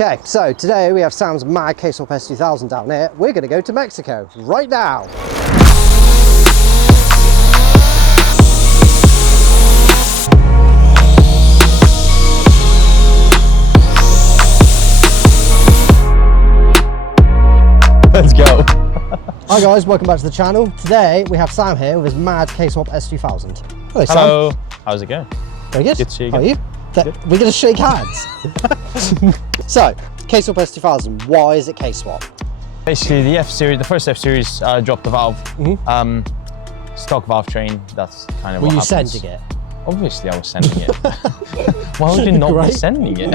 Okay, so today we have Sam's mad K-swap S2000 down here. We're going to go to Mexico right now. Let's go. Hi guys, welcome back to the channel. Today we have Sam here with his mad K-swap S2000. Hello Sam. Hello. How's it going? Very good. Good to see you How are again. you? We're going to shake hands. So, K-swap S2000, why is it K-swap? Basically, the F-series, the first F-series dropped the valve. Stock valve train, that's kind of Were what you happens. sending it? Obviously, I was sending it. Why would you not be sending it?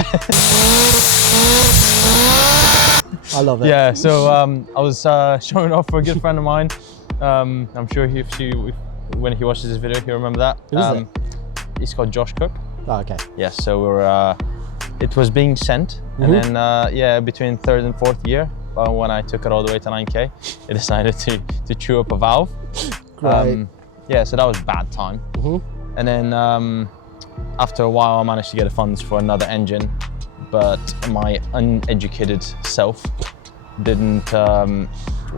I love it. Yeah, so I was showing off for a good friend of mine. I'm sure when he watches this video, he'll remember that. Who's it? He's called Josh Cook. Oh, okay. Yes, so we're, it was being sent, and then yeah, between third and fourth year, when I took it all the way to 9K, it decided to chew up a valve. Great. Yeah, so that was bad time. And then after a while, I managed to get the funds for another engine, but my uneducated self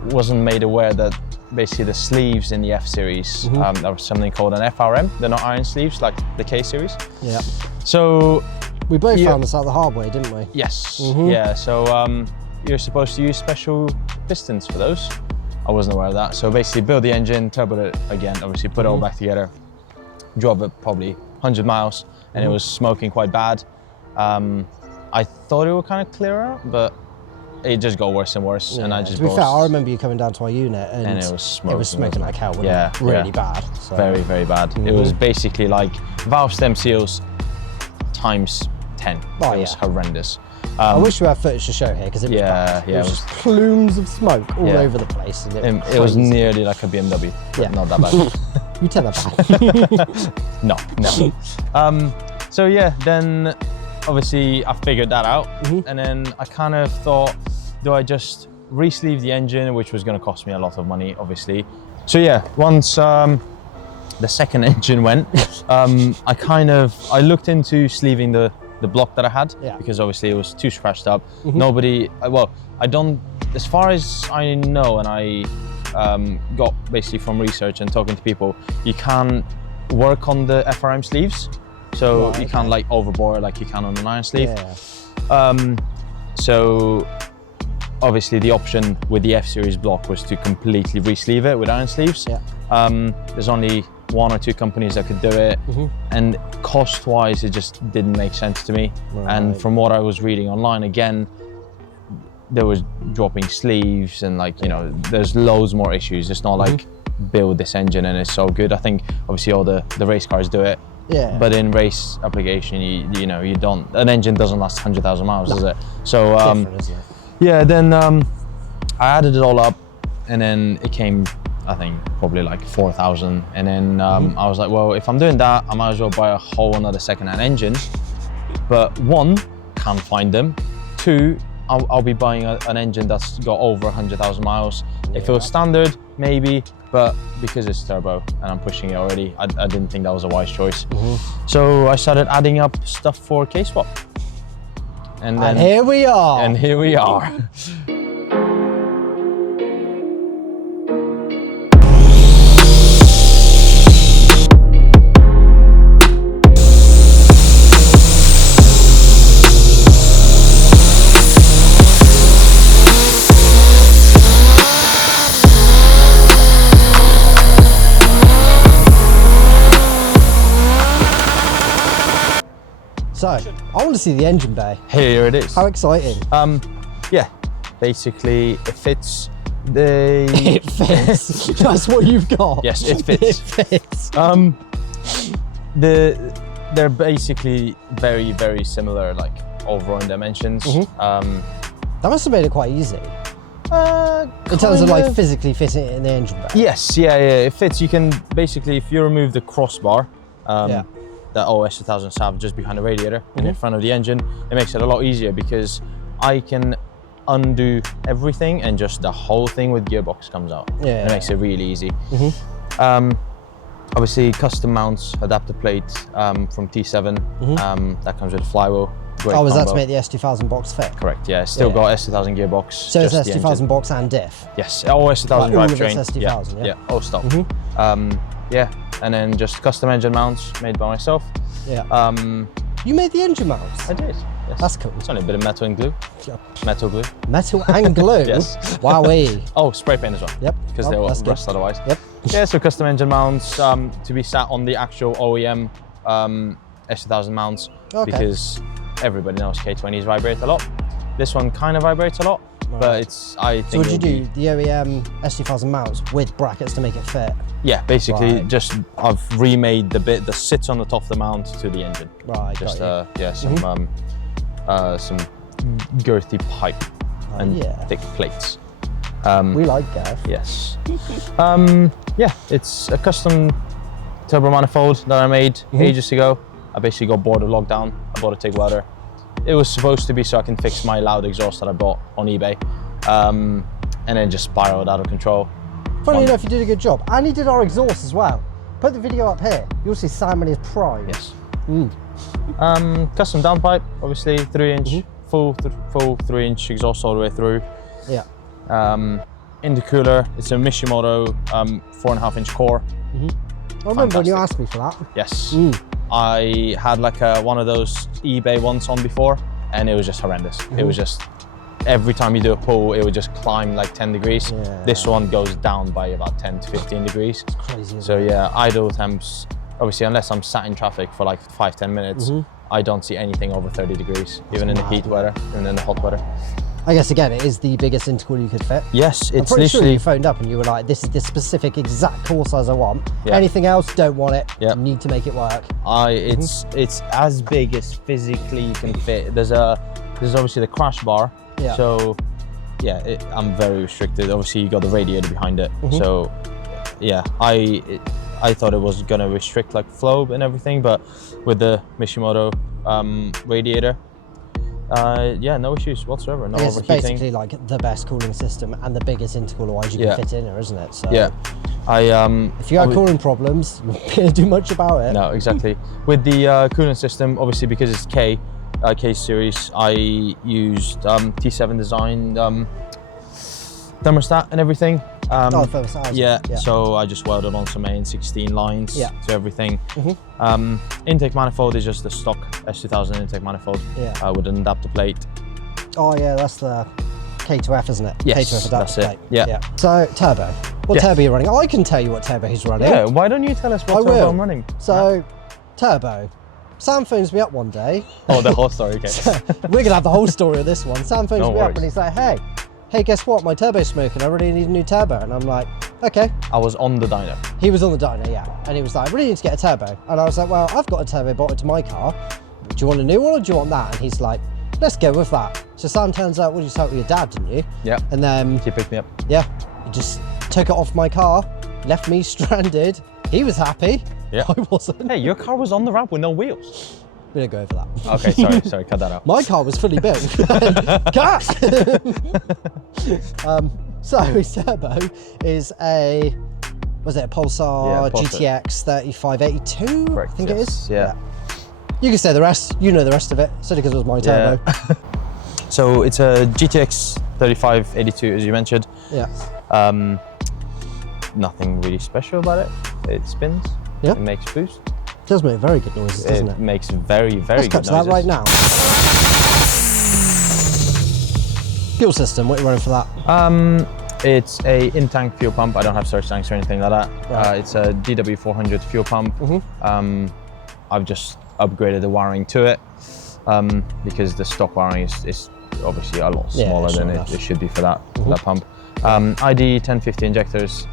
wasn't made aware that basically the sleeves in the F series, there was something called an FRM. They're not iron sleeves like the K series. Yeah. So we both found this out the hard way, didn't we? Yes. Yeah. So you're supposed to use special pistons for those. I wasn't aware of that. So basically, build the engine, turbo it again. Obviously, put it all back together. Drove it probably 100 miles, and it was smoking quite bad. I thought it would kind of clear out, but it just got worse and worse. And I just to be fair, I remember you coming down to our unit and it was smoking like hell. Yeah, really bad. So. Very, very bad. It was basically like valve stem seals times 10. Oh, it was horrendous. I wish we had footage to show here because it was bad. It was just plumes of smoke all over the place. And it was nearly like a BMW, but not that bad. You tell that bad. No. So yeah, then obviously I figured that out, and then I kind of thought, do I just re-sleeve the engine, which was going to cost me a lot of money, obviously. So yeah, once the second engine went, I looked into sleeving the block that I had, because obviously it was too scratched up. Nobody, well, I don't, as far as I know, and I got basically from research and talking to people, you can work on the FRM sleeves. So you can't like overbore like you can on an iron sleeve. So obviously the option with the F-series block was to completely re-sleeve it with iron sleeves. There's only one or two companies that could do it, and cost-wise it just didn't make sense to me. And from what I was reading online, again, there was dropping sleeves and like, you know, there's loads more issues. It's not like build this engine and it's so good. I think obviously all the race cars do it. But in race application, you know, you don't, an engine doesn't last 100,000 miles, does it? So yeah, then I added it all up, and then it came, I think, probably like 4,000. And then I was like, well, if I'm doing that, I might as well buy a whole another second-hand engine. But one, can't find them. Two, I'll be buying an engine that's got over 100,000 miles. If it was standard, maybe, but because it's turbo and I'm pushing it already, I didn't think that was a wise choice. So I started adding up stuff for K-swap. And here we are. And here we are. So, I want to see the engine bay. Here it is. How exciting. Yeah, basically it fits the... It fits. That's what you've got. Yes, it fits. It fits. They're basically very, very similar, like overall in dimensions. That must have made it quite easy. In terms of like physically fitting it in the engine bay. Yes, yeah, it fits. You can basically, if you remove the crossbar, that S2000 have just behind the radiator and in front of the engine, it makes it a lot easier because I can undo everything and just the whole thing with gearbox comes out. It makes it really easy. Obviously, custom mounts, adapter plate from T7, that comes with flywheel. Great Oh, was that combo. to make the S2000 box fit? Correct, yeah. It's still got S2000 gearbox. So it's just the engine. S2000 box and diff? Yes, all S2000 All of drivetrain. it's S2000, yeah? all stock. Yeah, and then just custom engine mounts made by myself. Yeah. You made the engine mounts? I did, yes. That's cool. It's only a bit of metal and glue. Yeah. Metal glue. Metal and glue? Yes. Wowee. Oh, spray paint as well. Yep. Because Oh, they will that's rust good. otherwise. Yep. Yeah, so custom engine mounts to be sat on the actual OEM S2000 mounts, Okay. because everybody knows K20s vibrate a lot. This one kind of vibrates a lot, but it's, I So think would you do the OEM S2000 mounts with brackets to make it fit? Yeah, basically Right. just I've remade the bit that sits on the top of the mount to the engine. Right, Just got you. yeah, some girthy pipe and yeah. thick plates. We like Gav. Yes. Yeah, it's a custom turbo manifold that I made ages ago. I basically got bored of lockdown. I bought a TIG welder. It was supposed to be so I can fix my loud exhaust that I bought on eBay, and then just spiraled out of control. Funny enough, you did a good job. And he did our exhaust as well. Put the video up here. You'll see Sam in his prime. Yes. Custom downpipe, obviously 3-inch, full 3-inch exhaust all the way through. Yeah. Intercooler, it's a Mishimoto 4.5-inch core. I remember when you asked me for that. Yes. I had like one of those eBay ones on before, and it was just horrendous. It was just, every time you do a pull, it would just climb like 10 degrees. Yeah. This one goes down by about 10 to 15 degrees. It's crazy. So yeah, idle temps, obviously unless I'm sat in traffic for like 5-10 minutes, I don't see anything over 30 degrees, even in the heat weather, even in the hot weather. I guess again, it is the biggest intercooler you could fit. Yes, I'm it's pretty sure literally, you phoned up and you were like, this is the specific exact core size I want. Yeah. Anything else, don't want it. Yeah. Need to make it work. it's as big as physically you can fit. There's obviously the crash bar. Yeah. So yeah, I'm very restricted. Obviously you got the radiator behind it. So yeah, I thought it was gonna restrict like flow and everything, but with the Mishimoto radiator, yeah, no issues whatsoever. No It's overheating. basically like the best cooling system and the biggest intercooler wise you can fit in there, isn't it? So Yeah. if you have cooling problems, you won't be able to do much about it. No, exactly. With the cooling system, obviously because it's K series, I used T7 designed thermostat and everything. Thermostat, Yeah, so I just welded on some AN16 lines to everything. Intake manifold is just the stock S2000 intake manifold with an adapter plate. Oh yeah, that's the K2F, isn't it? Yes, K2F adapter that's it. plate. Yeah. So turbo. What turbo are you running? I can tell you what turbo he's running. Yeah, why don't you tell us what turbo I'm running? So, turbo. Sam phones me up one day. Oh, the whole story, okay. We're gonna have the whole story of this one. Sam phones No me up worries. and he's like, hey, guess what? My turbo's smoking. I really need a new turbo. And I'm like, okay. I was on the dyno. He was on the dyno, yeah. And he was like, I really need to get a turbo. And I was like, well, I've got a turbo bolted to my car. Do you want a new one or do you want that? And he's like, let's go with that. So Sam turns out, well, you start with your dad, didn't you? Yeah. And then, He picked me up. yeah, he just took it off my car, left me stranded. He was happy. Yeah. I wasn't. Hey, your car was on the ramp with no wheels. We don't go over that. Okay, sorry, cut that out. My car was fully built. Cat! So his turbo is a, was it a Pulsar Pulsar. GTX 3582? Correct, I think it is. Yeah. You can say the rest. You know the rest of it. Certainly because it was my turbo. So it's a GTX 3582, as you mentioned. Yeah. Nothing really special about it. It spins. Yeah. It makes boost. It does make very good noises, doesn't it? Makes very, very Let's cut good to that noises. right now. Fuel system, what are you running for that? It's a in-tank fuel pump. I don't have surge tanks or anything like that. Right. It's a DW400 fuel pump. I've just upgraded the wiring to it because the stock wiring is obviously a lot smaller than it should be for that pump. ID 1050 injectors,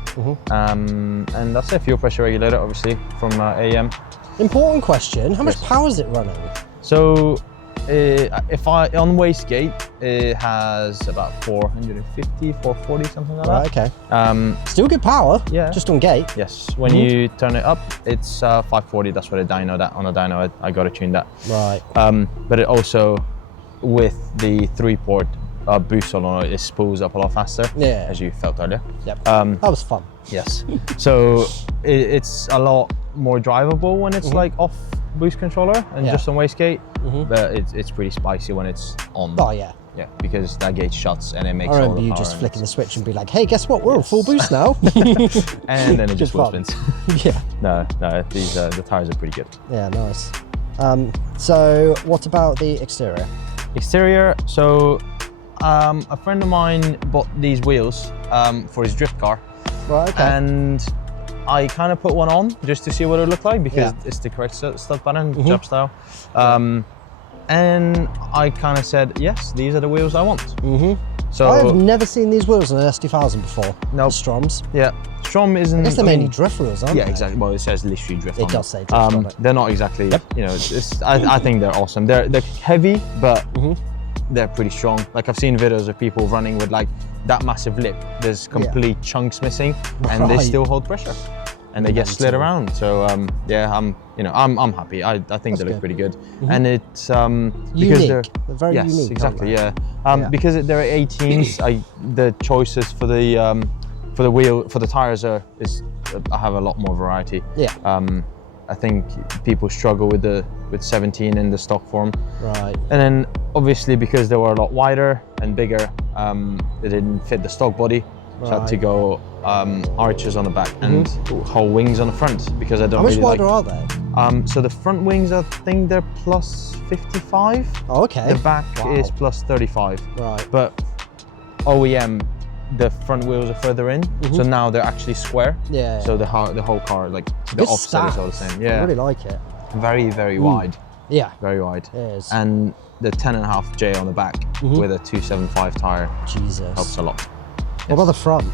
and that's it. Fuel pressure regulator, obviously from AEM. Important question, how much power is it running? So on wastegate, it has about 450, 440, something like Right, that. okay. Still good power, Yeah. just on gate. Yes, when you turn it up, it's 540. That's what it dynoed at. On a dyno, I got it tuned at. Right. But it also, with the 3-port boost solenoid, it spools up a lot faster. Yeah. As you felt earlier. Yep. That was fun. Yes. So it's a lot more drivable when it's like off boost controller and just on wastegate. but it's pretty spicy when it's on. Oh yeah. Yeah, because that gate shuts and it makes I all remember the you power just and flicking the switch and be like, "Hey, guess what? We're on full boost now." and then it just wheel fun. spins. Yeah. No, these the tires are pretty good. Yeah, nice. So what about the exterior? Exterior, so a friend of mine bought these wheels for his drift car. Right, okay. And I kind of put one on just to see what it would look like because it's the correct stuff button, jump style. And I kind of said, yes, these are the wheels I want. So I have never seen these wheels on an S2000 before. No. Stroms. Yeah, Strom isn't. I guess they're mainly drift wheels, aren't they? Yeah, exactly. Well, it says literally drift on It them. does say drift on it. They're not exactly, you know, I think they're awesome. They're heavy, but they're pretty strong. Like I've seen videos of people running with like that massive lip. There's complete chunks missing and they still hold pressure. And they get slid around. So yeah, I'm happy. I think they look pretty good. And it's because they're very unique. Exactly, yeah. Because they're 18s, the choices for the wheel, for the tires I have a lot more variety. Yeah. I think people struggle with 17 in the stock form. Right. And then obviously because they were a lot wider and bigger, they didn't fit the stock body. So I had to go arches on the back and whole wings on the front because I don't How much really wider like. are they? So the front wings, I think they're plus 55. Oh, okay. The back is plus 35. Right. But OEM, the front wheels are further in, so now they're actually square. Yeah. So the whole car, like the Good offset is all the same. Yeah. I really like it. Very, very wide. Yeah. Very wide. It is. And the 10.5J on the back with a 275 tire Jesus. helps a lot. What about the front?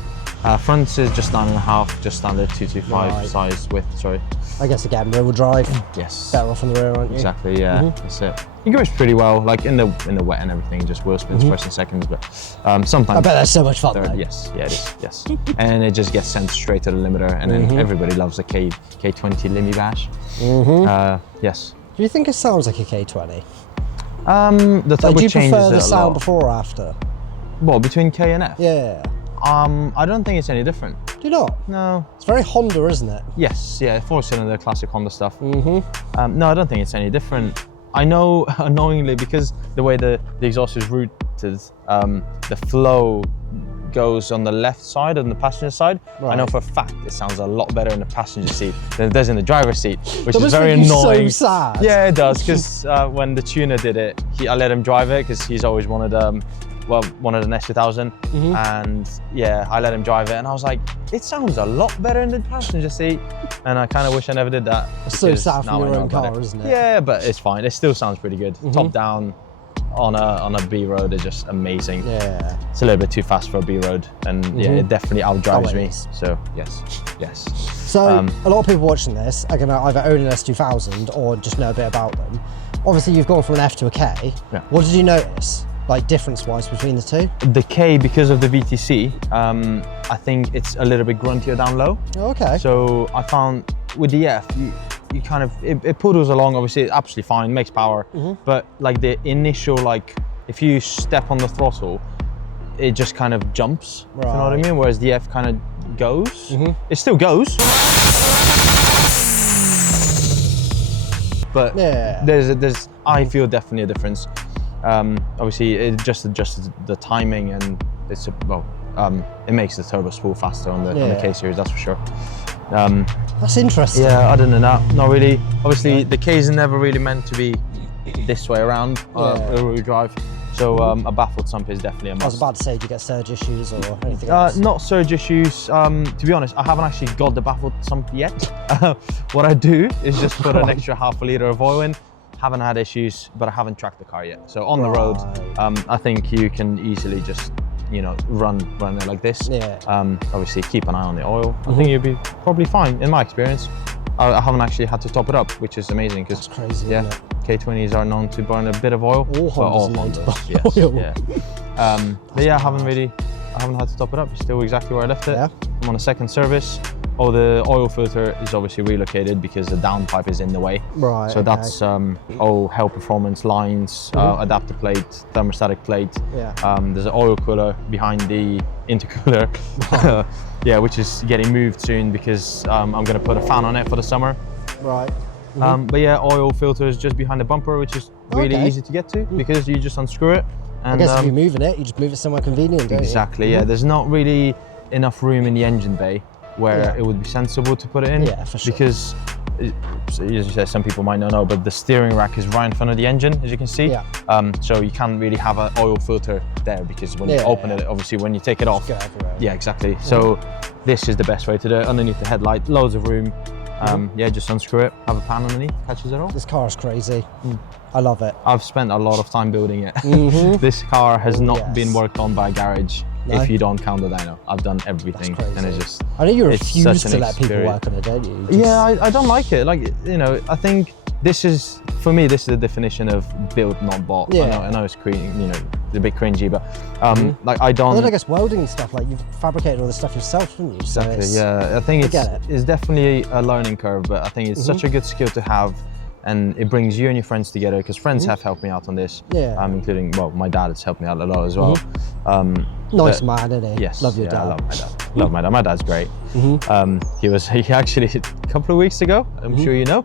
Front is just 9.5, just standard 225 size width, sorry. I guess again, rear wheel drive. Yes. Better off on the rear, aren't you? Exactly, yeah, that's it. It goes pretty well, like in the wet and everything, just wheel spins first and seconds, but sometimes. I bet that's so much fun though. Yes, yeah, it is, yes. And it just gets sent straight to the limiter, and then everybody loves a K20 Limmy Bash. Yes. Do you think it sounds like a K20? The turbo Do you changes prefer the it a sound lot. before or after? Well, between K and F? Yeah. I don't think it's any different. Do you not? No. It's very Honda, isn't it? Yes, yeah, 4-cylinder classic Honda stuff. No, I don't think it's any different. I know, annoyingly, because the way the exhaust is routed, the flow goes on the left side on the passenger side. Right. I know for a fact it sounds a lot better in the passenger seat than it does in the driver's seat, which That is must very make you annoying. so sad. Yeah, it does, because when the tuner did it, I let him drive it because he's always wanted an S2000, and yeah, I let him drive it, and I was like, it sounds a lot better in the passenger seat, and I kind of wish I never did that. It's so sad now for I your know own about car, it. isn't it? Yeah, but it's fine. It still sounds pretty good. Top down on a B road is just amazing. Yeah. It's a little bit too fast for a B road, and yeah, it definitely outdrives it me. is. So yes. So a lot of people watching this are going to either own an S2000 or just know a bit about them. Obviously, you've gone from an F to a K. Yeah. What did you notice, like difference-wise between the two? The K, because of the VTC, I think it's a little bit gruntier down low. Oh, okay. So I found with the F, you kind of, it poodles along, obviously it's absolutely fine, makes power, but like the initial, like if you step on the throttle, it just kind of jumps, you know what I mean? Whereas the F kind of goes, it still goes, but I feel definitely a difference. Obviously it just adjusts the timing, and it's it makes the turbo spool faster on the K series, that's for sure. That's interesting. Yeah, other than that, not really. Obviously, the K's are never really meant to be this way around, rear-wheel drive. So a baffled sump is definitely a must. I was about to say, do you get surge issues or anything else? Not surge issues. To be honest, I haven't actually got the baffled sump yet. What I do is just put an extra half a litre of oil in. Haven't had issues, but I haven't tracked the car yet. So on the road, I think you can easily just, run it like this. Yeah. Obviously keep an eye on the oil. I think you'll be probably fine in my experience. I haven't actually had to top it up, which is amazing because crazy, isn't it? K20s are known to burn a bit of oil. All Hondas are known to burn yes, oil. Yeah. But yeah, I haven't had to top it up. It's still exactly where I left it. Yeah. I'm on a second service. Oh, the oil filter is obviously relocated because the downpipe is in the way. Right. So that's hell performance lines, adapter plate, thermostatic plate. Yeah. There's an oil cooler behind the intercooler. Yeah, which is getting moved soon because I'm going to put a fan on it for the summer. Right. But yeah, oil filter is just behind the bumper, which is really easy to get to because you just unscrew it. And, I guess if you're moving it, you just move it somewhere convenient, don't exactly, yeah. There's not really enough room in the engine bay where it would be sensible to put it in. Yeah, for sure. Because, as you said, some people might not know, but the steering rack is right in front of the engine, as you can see. Yeah. So you can't really have an oil filter there because when you open it, obviously when you take it off. Go everywhere. Yeah, exactly. So this is the best way to do it. Underneath the headlight, loads of room. Yeah, just unscrew it, have a pan underneath, catches it all. This car is crazy. I love it. I've spent a lot of time building it. This car has not been worked on by a garage if you don't count the dyno. I've done everything, and it's just. I know you refuse to let people work on it, don't you? Yeah, I don't like it. Like, you know, I think this is, for me, this is the definition of build, not bought. Yeah. I know it's you know, a bit cringy, but like I don't. Well, then I guess welding and stuff, like you've fabricated all this stuff yourself, haven't you? So exactly. Yeah, I think it's definitely a learning curve, but I think it's such a good skill to have. And it brings you and your friends together because friends have helped me out on this. Yeah. Including, well, my dad has helped me out a lot as well. Nice man, isn't he? Yes. Love your dad. I love my dad. Love my dad. My dad's great. He actually, a couple of weeks ago, I'm sure you know,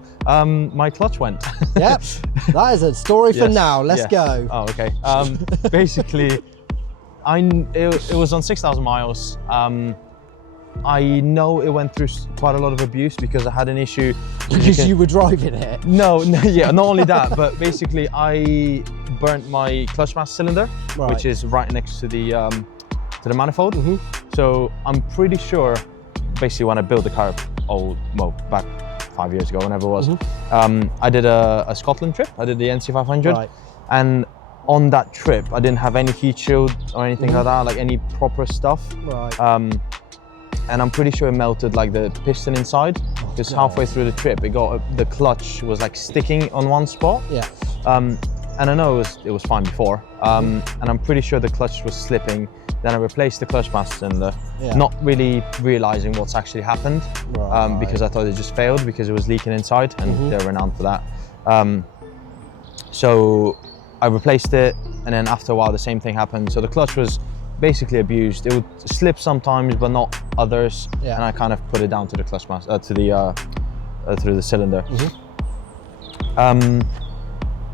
my clutch went. Yep. That is a story for now. Let's go. Oh, okay. Basically, it was on 6,000 miles. I know it went through quite a lot of abuse because I had an issue. Because you were driving it? No, yeah, not only that, but basically I burnt my clutch mass cylinder, which is right next to the manifold. So I'm pretty sure, basically when I built the car, back 5 years ago, whenever it was, I did a Scotland trip. I did the NC500, and on that trip, I didn't have any heat shield or anything like that, like any proper stuff. And I'm pretty sure it melted like the piston inside, because halfway through the trip, the clutch was like sticking on one spot. Yeah. And I know it was fine before. And I'm pretty sure the clutch was slipping. Then I replaced the clutch master cylinder, not really realizing what's actually happened, because I thought it just failed because it was leaking inside, and they're renowned for that. So I replaced it, and then after a while, the same thing happened. So the clutch was basically abused. It would slip sometimes, but not others. And I kind of put it down to the clutch master, through the cylinder.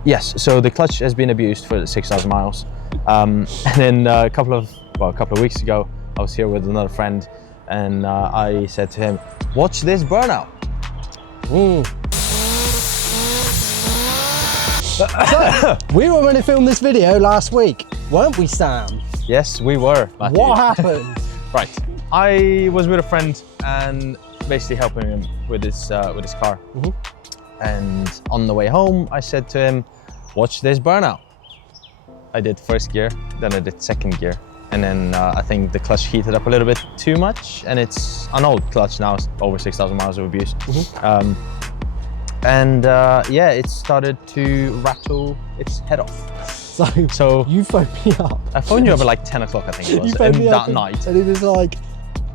Yes, so the clutch has been abused for 6,000 miles. And then a couple of weeks ago, I was here with another friend, and I said to him, "Watch this burnout." So, we were going to film this video last week, weren't we, Sam? Yes, we were, Matthew. What happened? Right, I was with a friend and basically helping him with his car. And on the way home, I said to him, "Watch this burnout." I did first gear, then I did second gear. And then I think the clutch heated up a little bit too much, and it's an old clutch now, it's over 6,000 miles of abuse. Yeah, it started to rattle its head off. So you phoned me up. I phoned you up at like 10 o'clock, I think it was, that night. And it was like,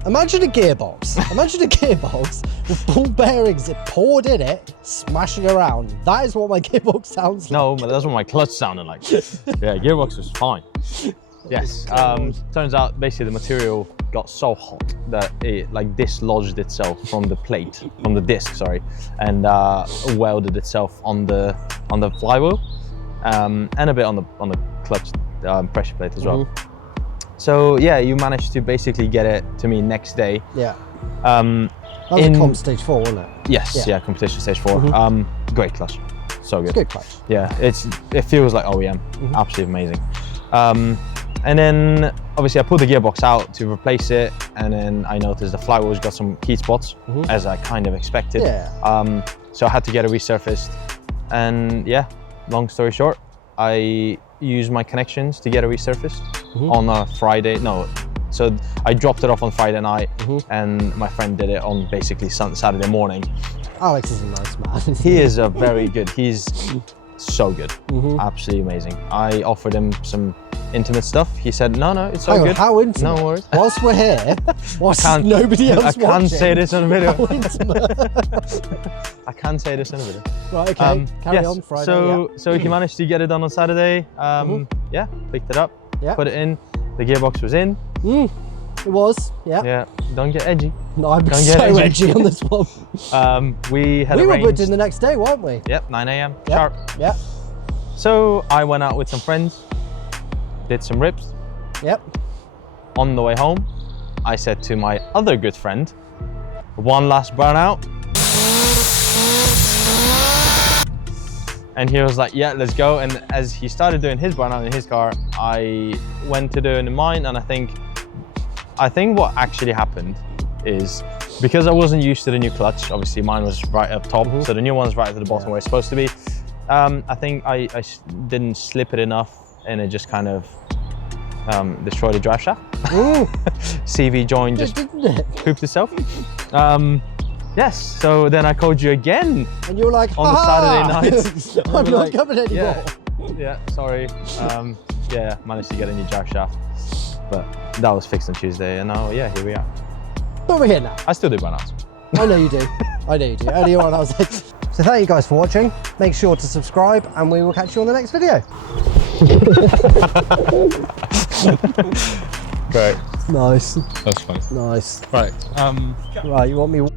imagine a gearbox. Imagine a gearbox with ball bearings poured in it, smashing around. That is what my gearbox sounds like. No, but that's what my clutch sounded like. Yeah, gearbox was fine. Yes. Turns out basically the material got so hot that it like dislodged itself from the disc, sorry, and welded itself on the flywheel, and a bit on the clutch pressure plate as well. So yeah, you managed to basically get it to me next day. Yeah. That was a comp stage 4, wasn't it? Yes. Yeah, competition stage 4. Great clutch. So good. It's good clutch. Yeah, it feels like OEM. Absolutely amazing. And then obviously I pulled the gearbox out to replace it, and then I noticed the flywheel's got some heat spots, as I kind of expected. Yeah. So I had to get it resurfaced. And yeah, long story short, I used my connections to get it resurfaced on a Friday. No, so I dropped it off on Friday night, and my friend did it on basically Saturday morning. Alex is a nice man. He is a very good, he's so good, absolutely amazing. I offered him some intimate stuff. He said, no, it's so good. How intimate? No worries. Whilst we're here, nobody else watching. I can't say this on a video. How intimate? I can't say this on a video. Right, okay, carry on Friday. So he managed to get it done on Saturday. Yeah, picked it up, put it in. The gearbox was in. It was, yeah. Yeah, don't get edgy. No, I'm Don't get so edgy. edgy on this one. We had We were arranged... booked in the next day, weren't we? Yep, 9 a.m. Yep. sharp. Yep. So I went out with some friends, did some rips. Yep. On the way home, I said to my other good friend, one last burnout. And he was like, yeah, let's go. And as he started doing his burnout in his car, I went to do it in mine. And I think what actually happened is, because I wasn't used to the new clutch, obviously mine was right up top, so the new one's right at the bottom where it's supposed to be. I think I didn't slip it enough, and it just kind of destroyed the drive shaft. CV joint just pooped itself. Yes, so then I called you again. And you were like, on the Saturday night. I'm not coming anymore. Yeah, sorry. Yeah, managed to get a new drive shaft, but that was fixed on Tuesday, and now, yeah, here we are. But we're here now. I still do burnouts. I know you do. I know you do. Earlier on I was like... So thank you guys for watching. Make sure to subscribe, and we will catch you on the next video. Great. Nice. That's fun. Nice. Right. Right, you want me...